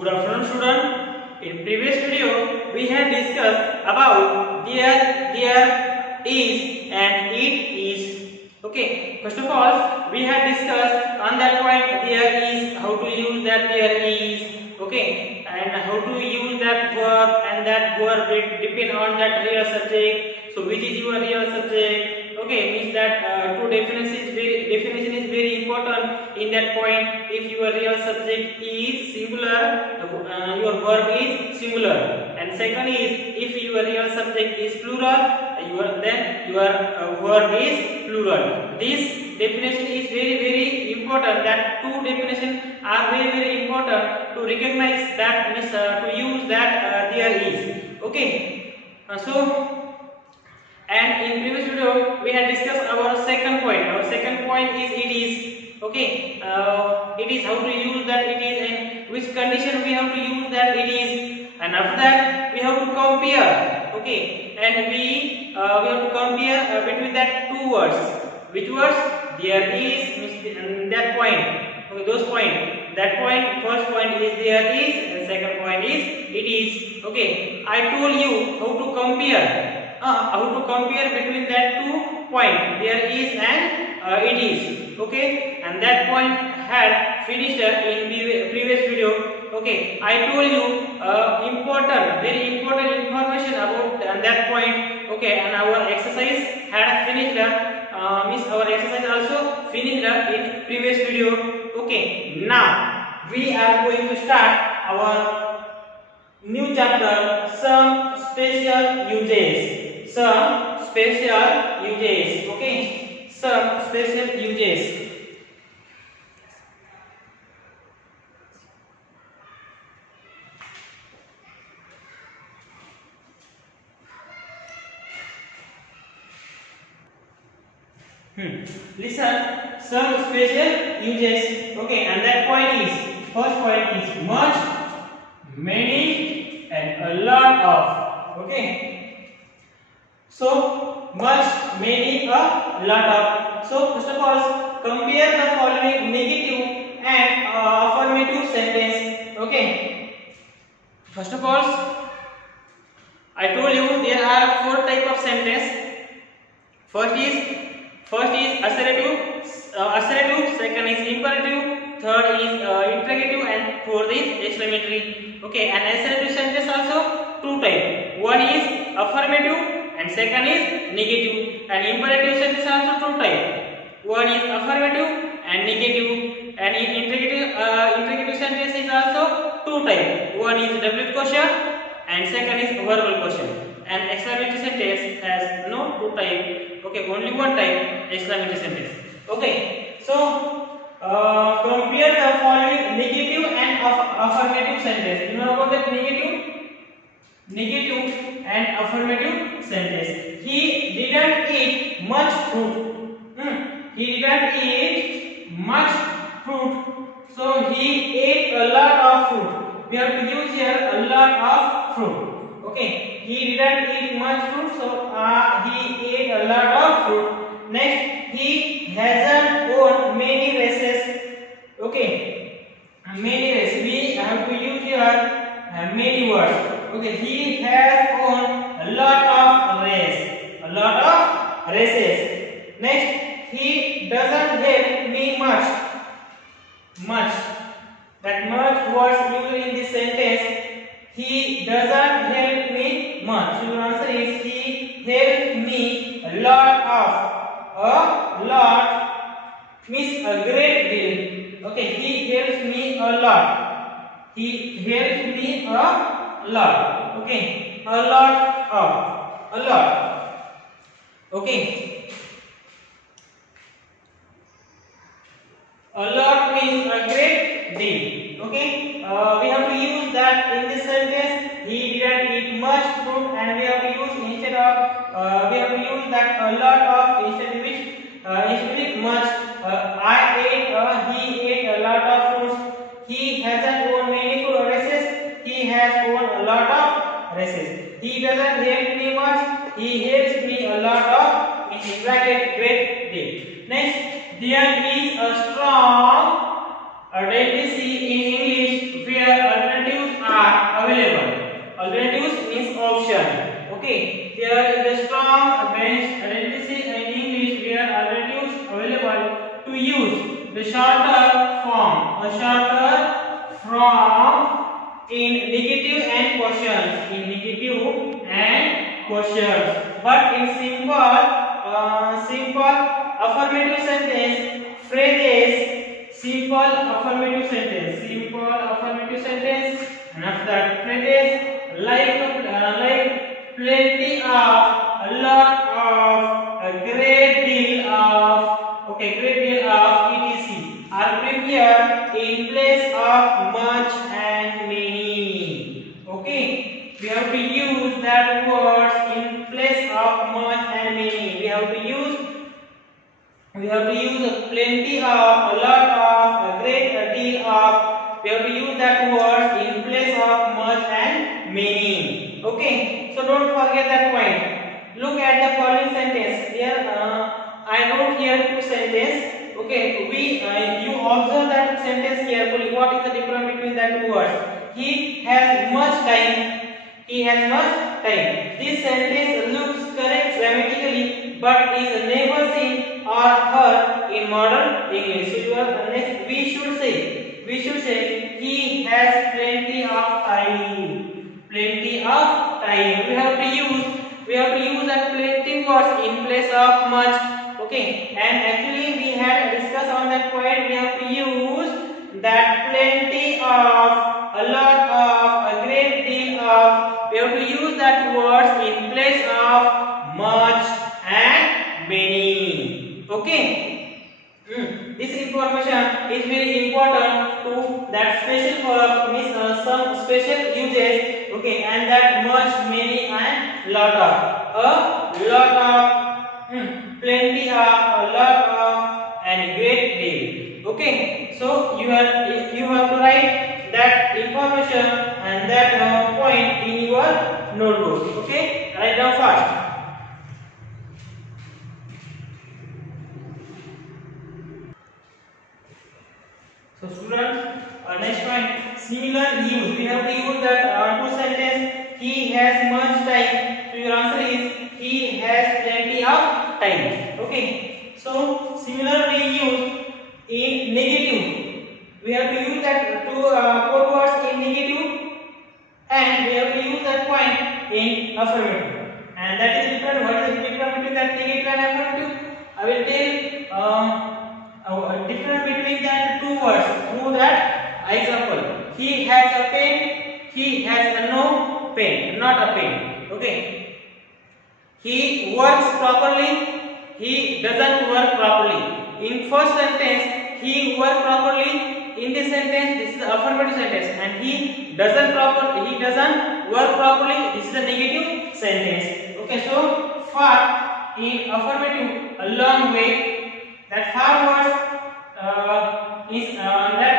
Good afternoon, student. In previous video, we had discussed about there is, and it is. Okay. First of all, we had discussed on that point there is, how to use that there is. Okay, and how to use that verb, and that verb depend on that real subject. So, which is your real subject? Okay, means that two definition is very important in that point. If your real subject is singular, your verb is singular, and second is if your real subject is plural, then your verb is plural. This definition is very important. That two definitions are very important to recognize that, means to use that there is. Okay, and in previous video we had discussed our second point. Our second point is it is. Okay, it is, how to use that it is, and which condition we have to use that it is, and after that we have to compare. Okay, and we have to compare between that two words. Which words? There is, means that point. Okay, those point. That point, first point is there is, and second point is it is. Okay, I told you how to compare. How to compare between that two points, there is and it is. Okay, and that point had finished in previous video. Okay, I told you very important information about that point. Okay, and our exercise had finished. Means our exercise also finished in previous video. Okay, now we are going to start our new chapter, some special uses. Some special uses. Okay, some special uses. Listen, some special uses. Okay, and that point is, first point is much, many, and a lot of. Okay. So, much, many, a lot of. So, first of all, compare the following negative and affirmative sentence. Okay. First of all, I told you there are four types of sentence. First is assertive, second is imperative, third is interrogative, and fourth is exclamatory. Okay, and assertive sentence also two types. One is affirmative, and second is negative, and imperative sentence also two types. One is affirmative and negative, and in interrogative sentence is also two types. One is W question and second is verbal question. And exclamatory sentence has no two types. Okay, only one type, exclamatory sentence. Okay, so compare the following negative and affirmative sentence. You know about that negative and affirmative sentence. He didn't eat much fruit. He didn't eat much fruit. So he ate a lot of fruit. We have to use here a lot of fruit. Okay, he didn't eat much fruit. So he ate a lot of fruit. Next, he hasn't won many races. Okay, many races. We have to use here many words. Okay, he has won a lot of races. Next, he doesn't help me much. That much words used in this sentence. He doesn't help me much. So your answer is he helped me a lot means a great deal. Okay, he helps me a lot. He helps me a lot. Okay, a lot. Okay, a lot means a great deal. Okay, we have to use that in this sentence. He didn't eat much fruit, and we have to use instead of we have to use that a lot of instead of much. He ate a lot of fruits. He hasn't won many fruit races. He has won a lot of races. He doesn't help me much. He helps me a lot of. Means in bracket great deal. Next, there is a strong tendency in English where alternative Okay, there is a strong bench identity in English where alternatives available to use the shorter form, in negative and questions, but in simple affirmative sentence phrases, simple affirmative sentence, and after that phrases like plenty of, a lot of, a great deal of, etc. are prepared in place of much and many. Okay, we have to use that words in place of much and many. We have to use a plenty of, a lot of, a great deal of. We have to use that word in place of much and many. Okay, so don't forget that point. Look at the following sentence. Here I wrote here two sentences. Okay, you observe that sentence carefully. What is the difference between that two words? He has much time. This sentence looks correct grammatically, but is never seen or heard in modern English. So we should say he has plenty of time. We have to use that plenty words in place of much. Okay, and actually we had discussed on that point. We have to use that plenty of, a lot of, a great deal of. We have to use that words in place of much and many. Okay, this information is very important to that special verb, means some special uses. Okay, and that much, many, and lot of, plenty of, a lot of, and great deal. Okay, so you have to write that information and that point in your notebook. Okay, write down fast. So students, next point, similar use. We have to use that two sentence. He has much time. So your answer is he has plenty of time. Okay. So similarly used in negative. We have to use that four words in negative, and we have to use that point in affirmative. And that is different. What is the difference between that negative and affirmative? I will tell difference between that two words through that example. He has a pen. He has a no pen, not a pen. Okay. He works properly. He doesn't work properly. In first sentence, he works properly. In this sentence, this is the affirmative sentence, and he doesn't work properly. This is a negative sentence. Okay, so far in affirmative, a long way. That far words is that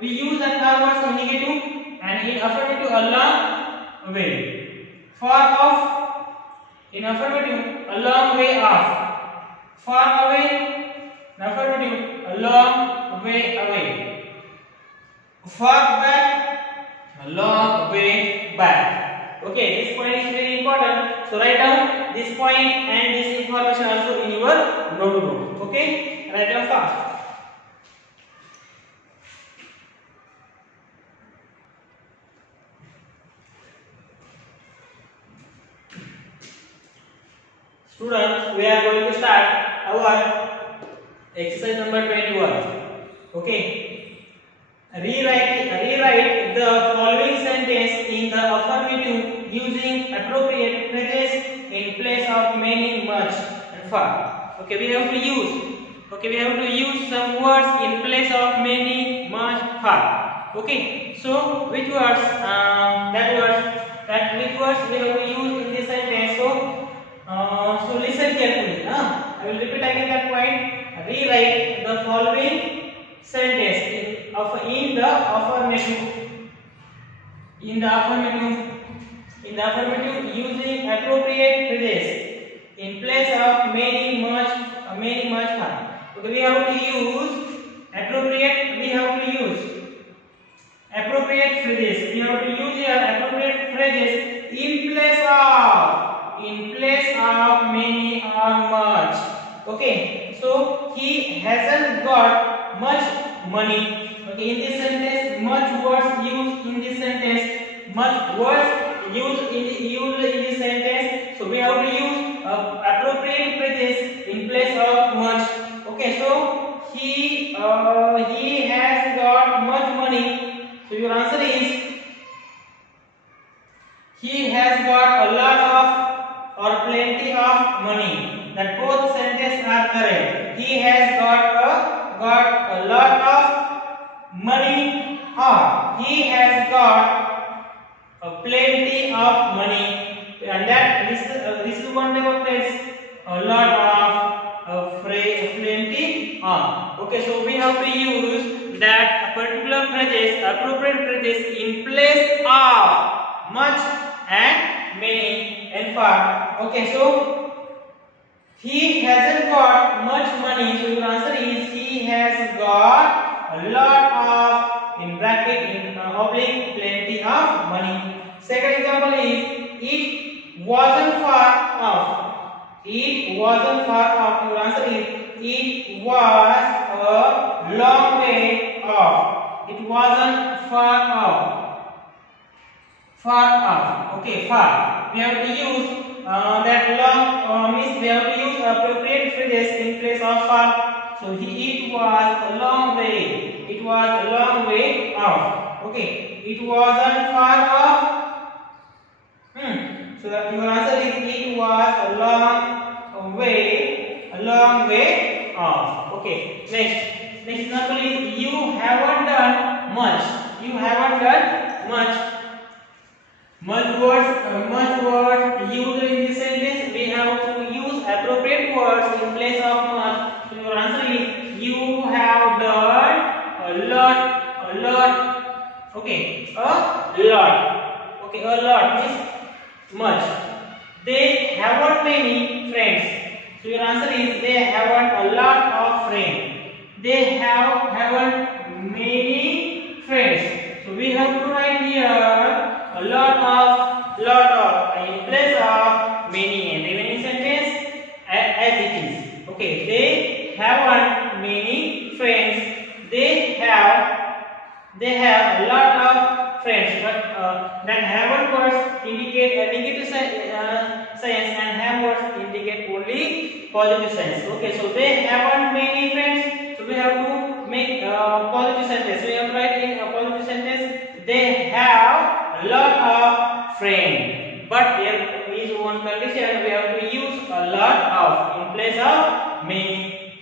we use that far words in negative, and in affirmative, a long way. Far off, in affirmative, a long way off. Far away, in affirmative, a long way away. Far back, a long way back. Okay, this point is very important. So write down this point and this information also in your notebook. Okay, write down fast. Students, we are going to start our exercise number 21. Okay. Rewrite the following sentence in the affirmative using appropriate phrases in place of many, much, and far. Okay, we have to use some words in place of many, much, far. Okay, so which words? Which words we have to use in this sentence? So listen carefully. I will repeat again that point. Rewrite the following sentence in the affirmative using appropriate phrases in place of many, much, far. Okay, we have to use appropriate. We have to use appropriate phrases. We have to use here appropriate phrases in place of many or much. Okay, so he hasn't got much money. Okay, in this sentence, much words used in this sentence. Much words used in this sentence. So we have to use appropriate phrases in place of much. Okay, so he has got much money. So your answer is he has got a lot of or plenty of money. That both sentences are correct. He has got a lot of money, or he has got a plenty of money. And that this is one type of phrase. A lot of plenty of. Okay, so we have to use that particular phrases, appropriate phrases in place of much and many and far. Okay, so he hasn't got much money. So your answer is he has got a lot of, in bracket, in oblique, plenty of money. Second example is it wasn't far off. It wasn't far off. Your answer is it was a long way off. It wasn't far off. Far off. Okay, far. We have to use that long means we have to use appropriate phrases in place of far. So it was a long way. It was a long way off. Okay, it wasn't far off. So that your answer is it was a long way off. Okay, next example is you haven't done much. You haven't done much. Much words used in this sentence. We have to use appropriate words in place of much. So your answer is you have done a lot. Okay, a lot. Okay, a lot means much. They haven't many friends. So your answer is they haven't a lot of friends. They haven't many friends. So we have to write here a lot of in place of many and remaining sentence as it is. Okay, they haven't many friends. They have a lot of friends, but that haven't words indicate a negative sense and have words indicate only positive sense. Okay, so they haven't many friends. So we have to make positive sentence. We have to write in a positive sentence. They have a lot of friends, but there is one condition. We have to use a lot of in place of many.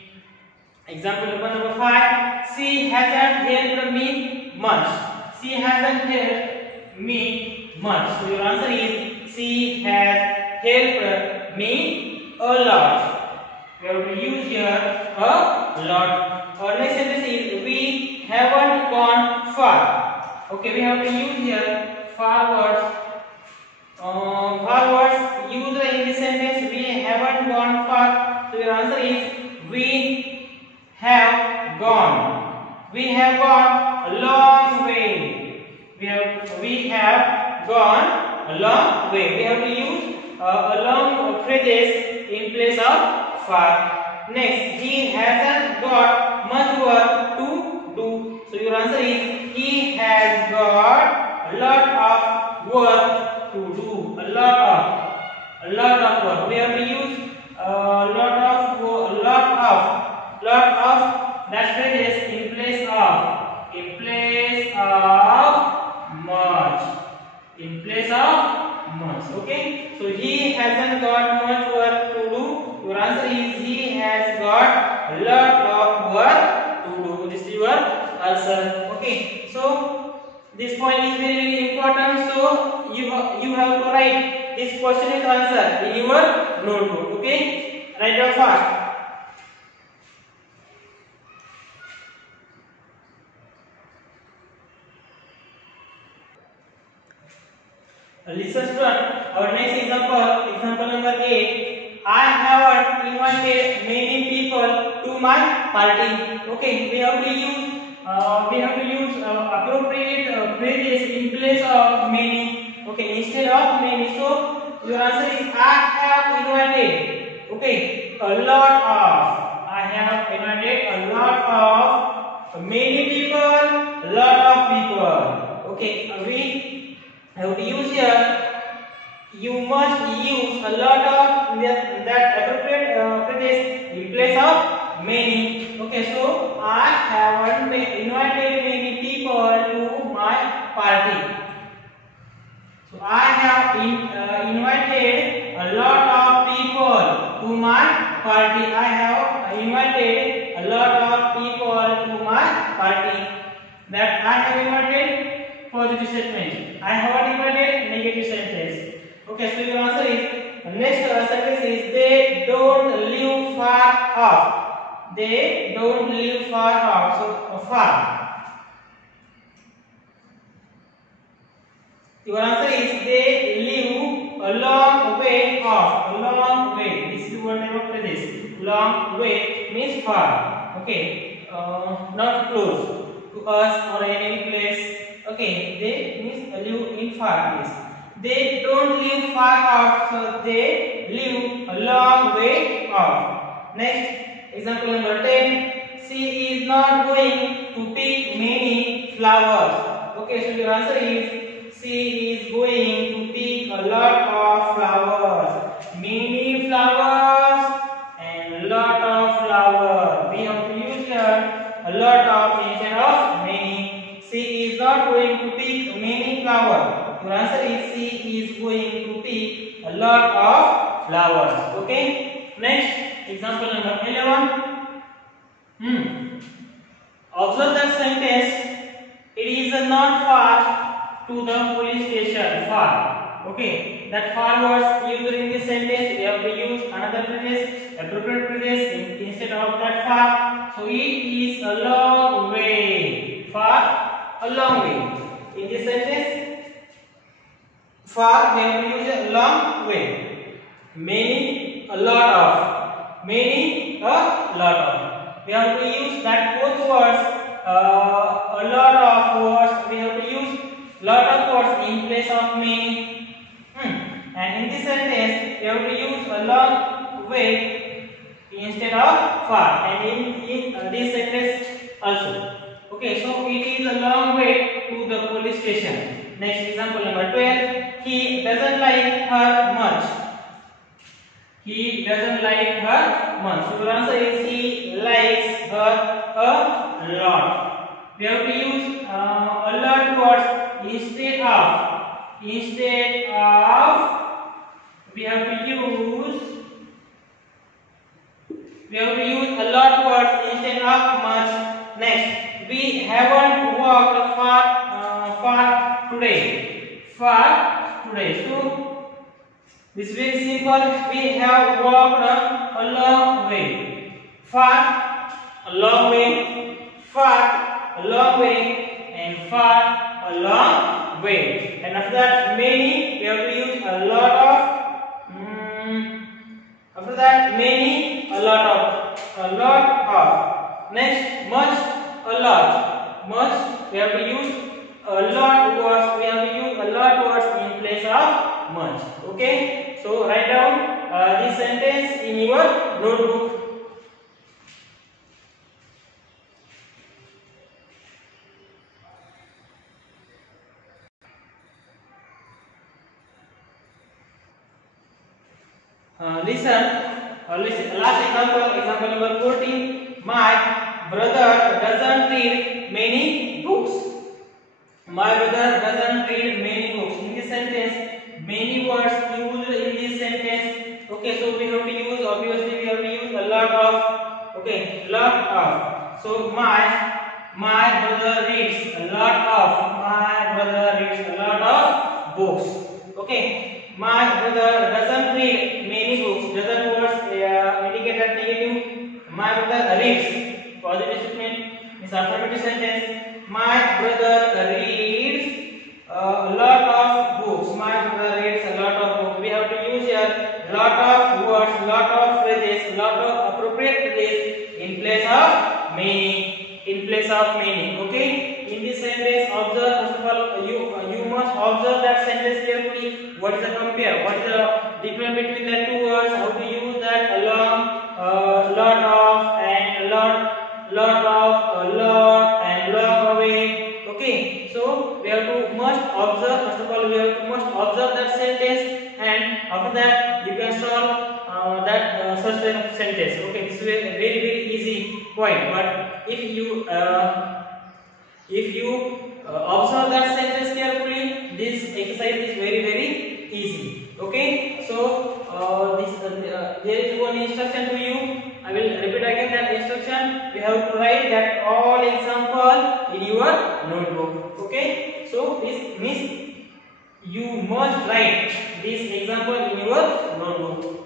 Example number 5. She hasn't helped me much. She hasn't helped me much. So your answer is she has helped me a lot. We have to use here a lot. Our next sentence is we haven't gone far. Okay, we have to use here far words. Far words used in this sentence. We haven't gone far. So your answer is we have gone. We have gone a long way. We have gone a long way. We have to use a long phrases in place of far. Next, he hasn't got much work to do. So your answer is he has got a lot of work to do. A lot of work. We have to use a lot of that phrases in place of much. Okay, so he hasn't got much work to do. Your answer is he has got a lot of work to do. This is your answer. Okay, so this point is very important. So you have to write this question is answer in your notebook. Okay, write down fast. Listen student, our next example number 8. I haven't invited many people to my party. Okay, we have to use appropriate phrases in place of many. Okay, instead of many. So your answer is I have invited. Okay, a lot of. I have invited a lot of many people, a lot of people. Okay, we have to use here. You must use a lot of that appropriate phrase in place of many. Okay, so I have invited many people to my party. So I have invited a lot of people to my party. I have invited a lot of people to my party. That I have invited positive statement. I have invited negative sentence. Okay, so your answer is next sentence is they don't live far off. They don't live far off. So far. Your answer is they live a long way off. A long way. This is one type of phrase. Long way means far. Okay, not close to us or any place. Okay, they means live in far place. They don't live far off, so they live a long way off. Next, example number 10. She is not going to pick many flowers. Okay, so your answer is she is going to pick a lot of flowers. Many flowers and lot of flowers. We have to use here a lot of instead of many. She is not going to pick many flowers. Your answer is she is going to pick a lot of flowers. Okay. Next, example number 11. Observe that sentence. It is not far to the police station. Far. Okay. That far was used in this sentence. We have to use another phrase, appropriate phrase instead of that far. So it is a long way. Far, a long way. In this sentence, far we have to use a long way. Many, a lot of. Many, a lot of. We have to use that both words. A lot of words. We have to use lot of words in place of many. And in this sentence, we have to use a long way instead of far. And in this sentence also. Okay, so it is a long way to the police station. Next example number 12. He doesn't like her much. He doesn't like her much. So the answer is he likes her a lot. We have to use a lot words instead of. Instead of, we have to use a lot words instead of much. Next, we haven't walked far today. Far today. So this is very simple. We have walked a long way. Far, a long way. Far, a long way. And far, a long way. And after that, many, we have to use a lot of. After that, many, a lot of. A lot of. Next, much, a lot. Much, we have to use a lot words. We have to use a lot words in place of much. Okay. So write down this sentence in your notebook. Listen. Last example number 14. My brother doesn't read many books. My brother doesn't read many books. In this sentence, many words used in this sentence. Okay, so we have to use, obviously we have to use a lot of. Okay, lot of. So my brother reads a lot of. My brother reads a lot of books. Okay. My brother doesn't read many books. Doesn't words indicate that negative. My brother reads. Positive statement is affirmative sentence. My brother reads a lot of books. My brother reads a lot of books. We have to use here lot of words, lot of phrases, lot of appropriate phrases in place of many. In place of many. Okay. In this sentence, observe first of all you must observe that sentence carefully. What is the compare? What is the difference between the two words? How to use that? Along, lot of, and lot of, a lot, and long away. Okay, so we have to must observe. First of all, we have to must observe that sentence, and after that you can solve that such kind of sentence. Okay, this is a very easy point. But if you observe that sentence carefully, this exercise is very easy. Okay, so there is one instruction to you. I will repeat again that instruction. You have to write that all example in your notebook. Okay, so this means you must write this example in your notebook.